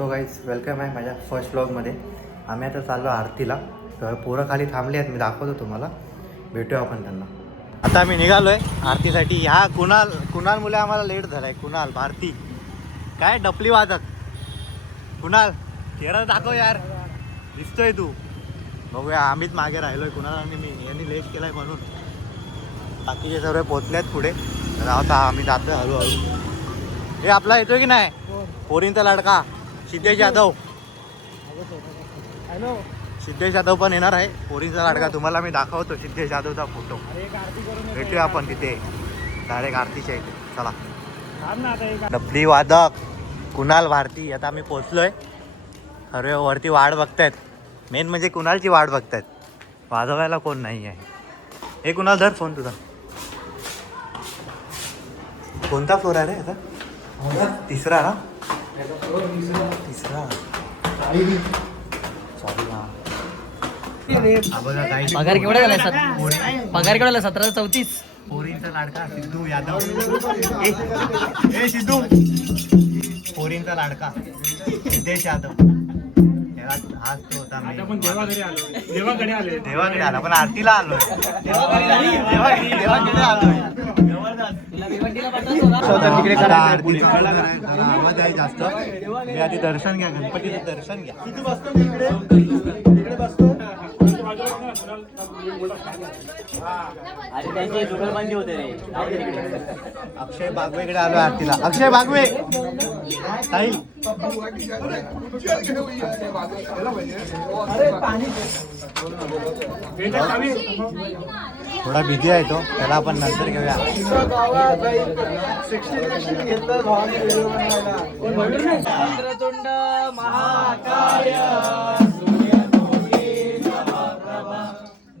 So guys welcome आहे माझ्या first व्लॉगमध्ये. आम्ही आता चाललो आरतीला. तर पोरं खाली थांबली आहेत, मी दाखवतो तुम्हाला. भेटूया आपण त्यांना. आता आम्ही निघालो आहे आरतीसाठी. ह्या कुणाल मुले आम्हाला लेट झाला आहे. कुणाल भारती काय डपली वादक. कुणाल चेहरा दाखव यार, दिसतोय तू. बघूया, आम्हीच मागे राहिलो आहे. कुणाल आणि मी, यांनी लेट केला आहे म्हणून. बाकीचे सर्व पोचले आहेत पुढे. तर आता आम्ही जातोय हळूहळू. हे आपला येतोय की नाही पोरींचा लाडका सिद्धेश यादव. सिद्धेश यादव पण येणार आहे. पोरींचा लाडका तुम्हाला मी दाखवतो सिद्धेश यादवचा फोटो. भेटूया आपण तिथे डायरेक्ट आरतीच्या इथे. चला. डबली वादक कुणाल भारती. आता आम्ही पोचलोय. अरे वरती वाट बघतायत. मेन म्हणजे कुणालची वाट बघतायत. वाजवायला कोण नाही आहे. हे कुणाल धर फोन तुझा. कोणता फ्लोर आहे रे आता? तिसरा ना? तिसरा. पगार केवढा झाला? पगार केवढा झाला? 1734. पोरींचा लाडका सिद्धू यादव. ए सिद्धू, पोरींचा लाडका सिद्धेश यादव. हाच तो होता. देवाकडे आला पण आरतीला आलोय. देवाकडे आलोय. तिकडे करा आरती जास्त. मी आधी दर्शन घ्या, गणपतीचं दर्शन घ्या. किती बसतो मी इकडे बसतो. अक्षय बागवेकडे आलो आरतीला. अक्षय बागवे ताई. थोडा बिझी आहे तो, त्याला आपण नंतर घेऊया. वक्रतुंड महाकाय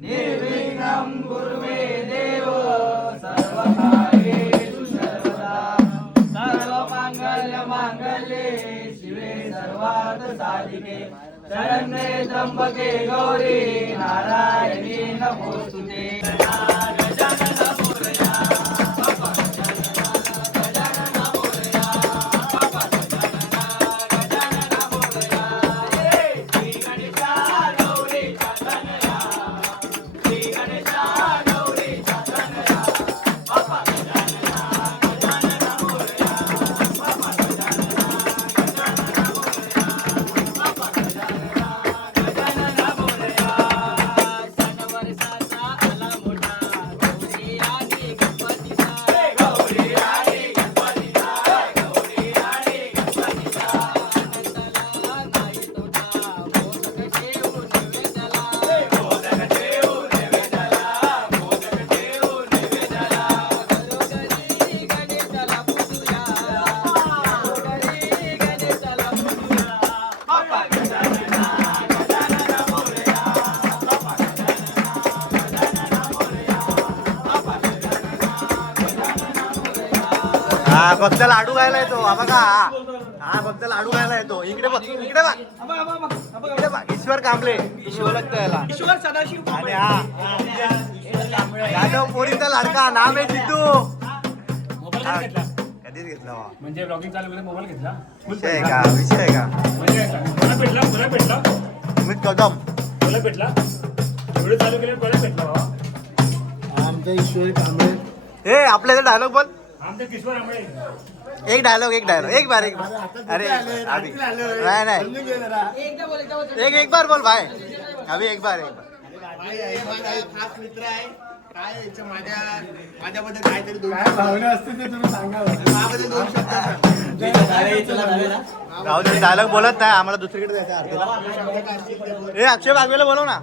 निर्विघ्नं कुर्मे देव सर्वकार्येषु सर्वदा सर्वमंगल मांगल्ये शिवे सर्वार्थ साधिके शरण्ये त्र्यंबके गौरी नारायणी नमोस्तुते. हा फक्त लाडू खायला येतो. बघा, हा फक्त लाडू खायला येतो. इकडे बघ, इकडे बघ, इकडे बघ. ईश्वर कांबळे ओळखतो याला. ईश्वर सदाशिव. आणि हा यादव पोरीचा लाडका. नाम आहे सिद्धू. कधीच घेतला म्हणजे ब्लॉगिंग चालू केलं, मोबाईल घेतला. विषय आहे का? विषय आहे का? मला भेटला अमित कदम. मला भेटला व्हिडिओ चालू केले, मला भेटला बाबा. आमचा ईश्वर कांबळे. ए आपल्याला डायलॉग बोल. आमच्या किशोर आंबळे. एक डायलॉग एक बार. अरे अभी नहीं एक बार बोल भाई. अभी एक बार. खास मित्र आहे. काय माझ्याबद्दल काहीतरी भावना असतील ते तुम्ही सांगा. दोन शब्द राहू दे, डायलॉग बोलत नाही. आम्हाला दुसरीकडे जायचं आरतीला. हे अक्षय बागवेला बोलव ना.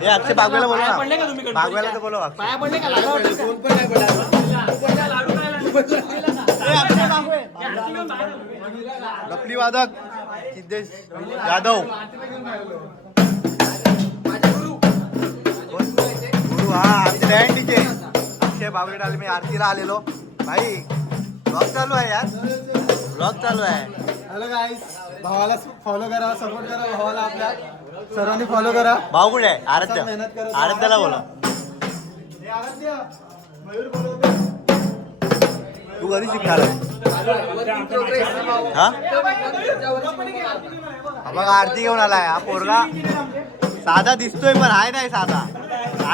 हे अक्षय बागवेला बोलव ना. बागवेला तर बोलव. पाया पडले का? डपली वादक सिद्धेश यादव. गुरु हा आमचे डॅन्डीचे अक्षय बागवेला आले. मी आरतीला आलेलो. भाई ब्लॉग चालू आहे यार. ब्लॉग चालू आहे. हॅलो गाईस, भावाला फॉलो करा, सपोर्ट करा भावाला. आपल्या सर्वांनी फॉलो करा. भाऊ कुठे आहे? आराध्य. आराध्याला बोला. आराध्य मयूर बोलवतो. तू कधी शिकणार आहे? हा हा बघा आरती घेऊन आलाय हा पोरगा. साधा दिसतोय पण आहे नाही साधा.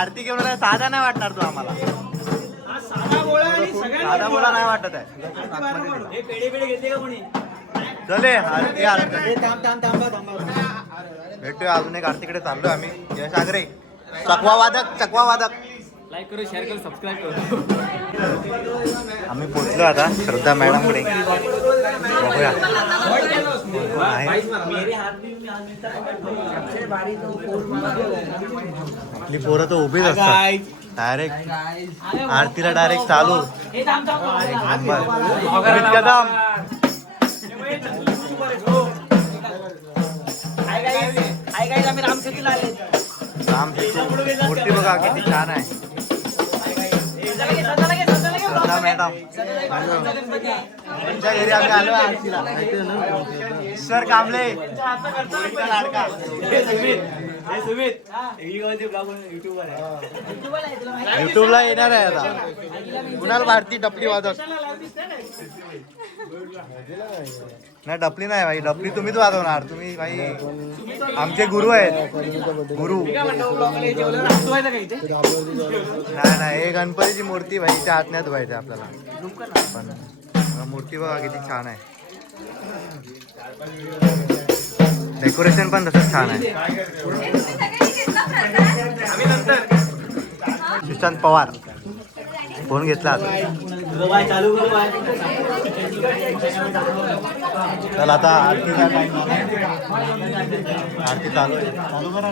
आरती घेऊन आलाय साधा नाही वाटणार तू आम्हाला. साधा बोला नाही वाटत आहे. चले आरती आरती भेटूया अजून एक आरतीकडे चाललोय आम्ही. यश आगरे चकवा वादक लाईक करू, शेअर करू, सबस्क्राईब करू. आम्ही पोचलो आता श्रद्धा मॅडमकडे. बघूया आहे. आपली पोरं तर उभीच असतात. डायरेक्ट आरतीला डायरेक्ट चालू. एक नंबर. अमित कदम. आम्ही रामसेतूला आले. मूर्ती बघा किती छान आहे. श्रद्धा मॅडम त्यांच्या घरी आम्ही आलो आरतीला. ईश्वर कांबळे लाडका. युट्यूबला येणार आहे आता. कुणाल भारती डपली वाजत नाही. डपली नाही भाई. डपली तुम्हीच वाजवणार. तुम्ही भाई आमचे गुरु आहेत. गुरु नाही नाही. हे गणपतीची मूर्ती भाई त्या आतण्यात व्हायचं आपल्याला. पण मूर्ती बघा किती छान आहे. डेकोरेशन पण तसंच छान आहे. सुशांत पवार फोन घेतला. चल आता आरतीचा टाइम आरती चालू आहे. चालू करा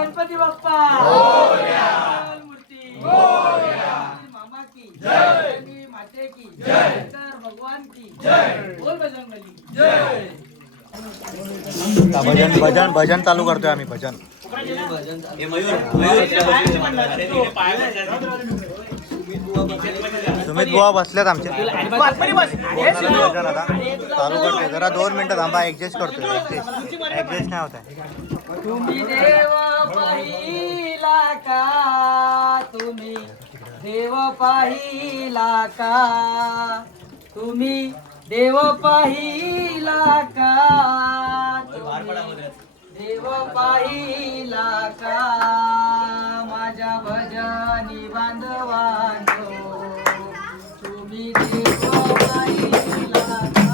गणपती बाप्पा मूर्ती मामा की जय, माते की जय, भगवान की जय, बोल बजरंगबली जय. भजन भजन चालू करतोय आम्ही भजन. सुमित बुवा बसल्यात आमचे. भजन आता चालू करतोय. जरा 2 मिनिटं थांबा. ऍडजस्ट करतोय. ऍडजस्ट नाही होत आहे. तुम्ही देव पाहिला का, तुम्ही देव पाहिला का, तुम्ही देव पाहिला का, तुम्ही देव पाहिला का, माझ्या भजनी बांधवांनो, तुम्ही देव पाहिला का.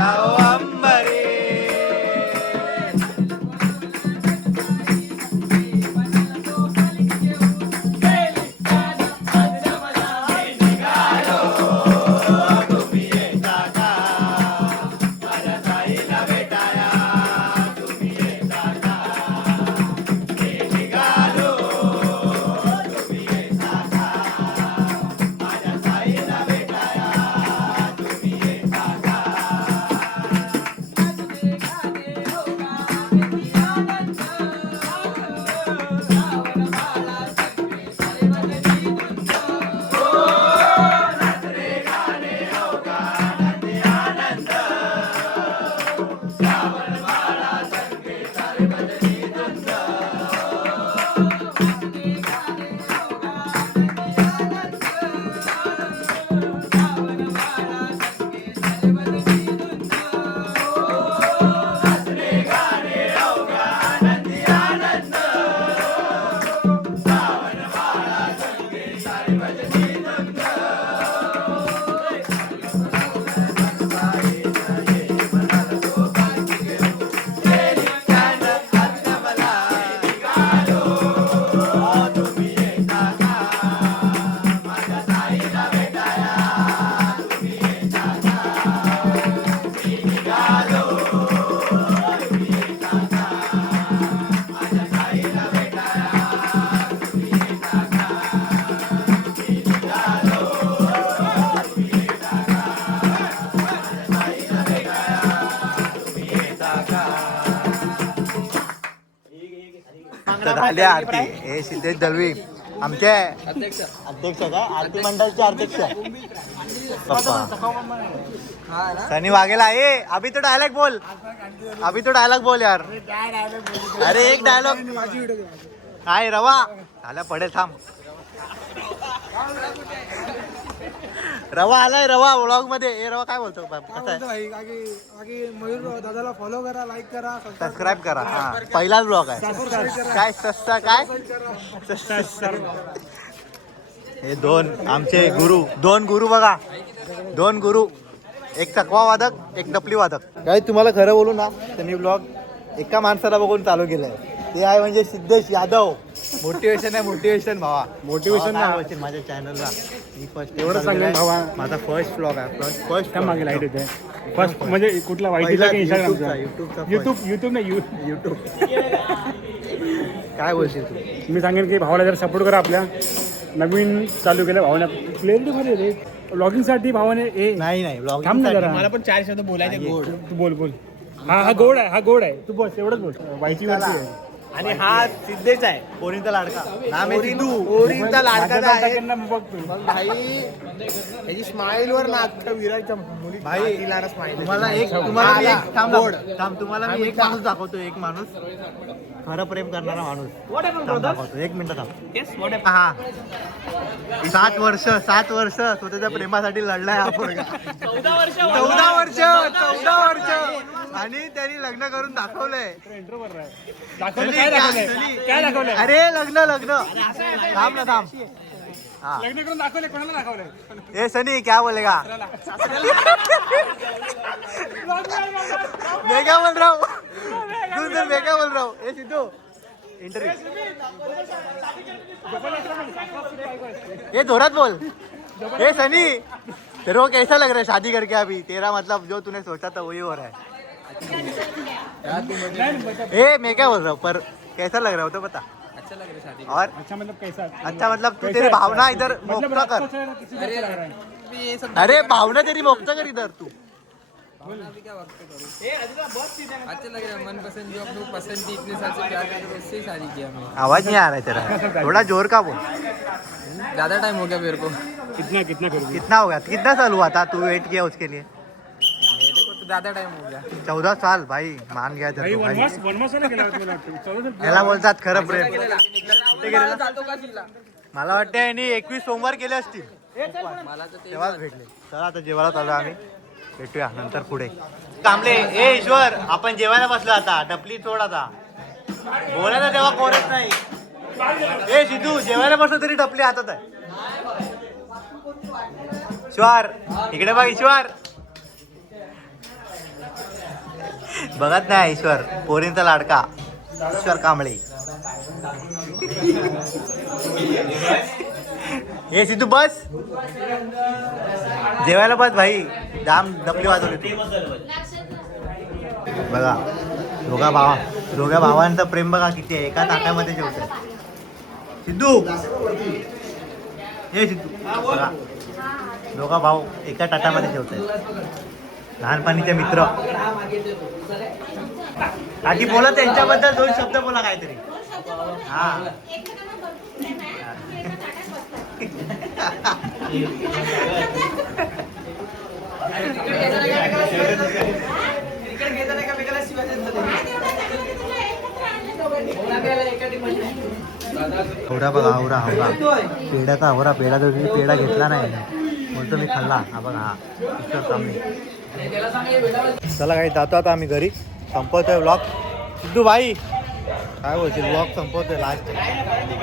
जाओ अंबरे तर झाली आरती. हे सिद्धेश दलवी आमचे अध्यक्ष का आरती मंडळचे अध्यक्ष पप्पा सनी वाघेला. ए अभी तो डायलॉग बोल, अभी तो डायलॉग बोल यार. अरे एक डायलॉग काय रवा झाला पडेल थांब. रवा आलाय रवा व्लॉग मध्ये. ए रवा काय बोलतो कसं आहे? मयूर दादाला फॉलो करा, लाईक करा, सबस्क्राईब करा. हा पहिलाच ब्लॉग आहे. काय सस्ता काय हे दोन आमचे गुरु, दोन गुरु बघा, दोन गुरु, एक चकवा वादक एक डपली वादक. काय तुम्हाला खरं बोलू ना तर मी ब्लॉग एका माणसाला बघून चालू केलंय. ते आहे म्हणजे सिद्धेश यादव. मोटिवेशन आहे मोटिवेशन भावा. मोटिवेशन नाही माझ्या चॅनलला मी फर्स्ट एवढं सांगेन भावा. माझा फर्स्ट ब्लॉग आहे. फर्स्ट मागे लाईट येते. फर्स्ट म्हणजे कुठला वाईटीचा की इंस्टाग्रामचा? युट्यूब नाही युट्यूब. काय बोलशील तू? मी सांगेन की भावाला जरा सपोर्ट करा. आपल्या नवीन चालू केलं भावाने. क्लिअरिटी मध्ये रे ब्लॉगिंगसाठी भावाने. ए नाही नाही ब्लॉग थांब ना जरा. मला पण 4 शब्द बोलायचे गोड. तू बोल बोल. हा गोड आहे, हा गोड आहे. तू बोल एवढंच बोल. वाईटी वरती आहे. आणि हा सिद्धेश आहे पोरींचा लाडका. नाम आहे सिद्धू. पोरींचा लाडका आहे. बघतो भाई त्याची स्माईल वर ना अख्खा विराटच्या मुली भाई तिला स्माईल. तुम्हाला मी एक तुम्हाला मी एक माणूस दाखवतो. एक माणूस खरं प्रेम करणारा माणूस दाखवतो. एक मिनिट थांब. हा 7 वर्ष स्वतःच्या प्रेमासाठी लढलाय हा पोरगा. 14 वर्ष आणि त्यांनी लग्न करून दाखवलंय. काय दाखवलंय? अरे लग्न थांब ना थांब. हाँ लग्न करून दाखवले. कोणाला दाखवलंय? ए सनी क्या बोलेगा? मैं क्या बोल रहा हूँ? मैं क्या बोल रहा हूँ? ए सिद्धू इंटरव्यू. ये जोरात बोल. ए सनी तेरे को कैसा लग रहा है शादी करके अभी? तेरा मतलब जो तूने सोचा था वही हो रहा है. ए मैं क्या बोल रहा हूँ पर कैसा लग रहा हो तो बता. अच्छा लग रहा है शादी. और अच्छा मतलब कैसा? अच्छा मतलब तू तेरी भावना इधर मुक्त कर. अरे भावना तेरी मुक्त कर इधर तू. अच्छा लग रहा है. मनपसंद जो अपनी पसंद थी इतने साल से प्यार करते थे उससे ही शादी किया हमने. आवाज नहीं आ रहा है तेरा. थोड़ा जोर का बोल. ज़्यादा टाइम हो गया मेरे को. कितना करूँ? कितना हो गया? कितना साल हुआ था तू वेट किया उसके लिए? मेरे को तो ज़्यादा टाइम हो गया. 14 साल भाई मान गया भाई भाई. वनवास वाला गेला होता मला वाटतं. याला बोलतात खरं प्रेम. चालतो का जिल्हा? मला वाटतं यांनी 21 सोमवार केले असतील मला तर ते तेव्हाच भेटले. चला आता जेवायला चालू आम्ही. भेटूया नंतर पुढे. कांबळे ए ईश्वर आपण जेवायला बसलो आता. डपली सोड आता. बोलायला तेव्हा कोरच नाही. ए सिद्धू जेवायला बसलो तरी डपली हातात आहे. ईश्वर इकडे बघ ईश्वर. बघत नाही ईश्वर, पोरींचा लाडका ईश्वर कांबळे. हे सिद्धू बस, जेवायला बस भाई, जाम डबली वाजवली तू. बघा दोघा भावांचं प्रेम बघा किती आहे. एका ताटामध्ये जेवतात. सिद्धू हे सिद्धू बघा, दोघा भाऊ एका ताटामध्ये जेवतात. लहानपणीचे मित्र. काकी बोला त्यांच्याबद्दल 2 शब्द बोला काहीतरी. हा आवरा बघा, आवरा पेढ्याचा आवरा. पेढा जो पेढा घेतला नाही बोलतो मी खाल्ला. हा बघा, हा ईश्वर कांबळे. चला काही जातो आता आम्ही घरी. संपवतोय व्लॉग. सिद्धू भाई काय बोलशील? व्लॉग संपवतोय, लास्ट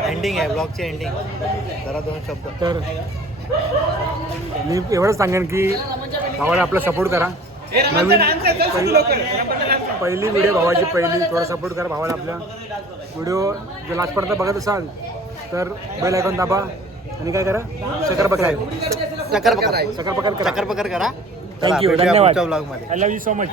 एंडिंग आहे व्लॉगची एंडिंग. जरा 2 शब्द. तर मी एवढंच सांगेन की भावाला आपला सपोर्ट करा. नवीन पहिली व्हिडिओ भावाची पहिली, थोडा सपोर्ट करा भावाला आपल्या. व्हिडिओ जर लास्टपर्यंत बघत असाल तर बेल आयकॉन दाबा आणि काय करा, चकर पकर करा. थँक्यू, भेटूया धन्यवाद. पुढच्या vlog मध्ये. I love you so much.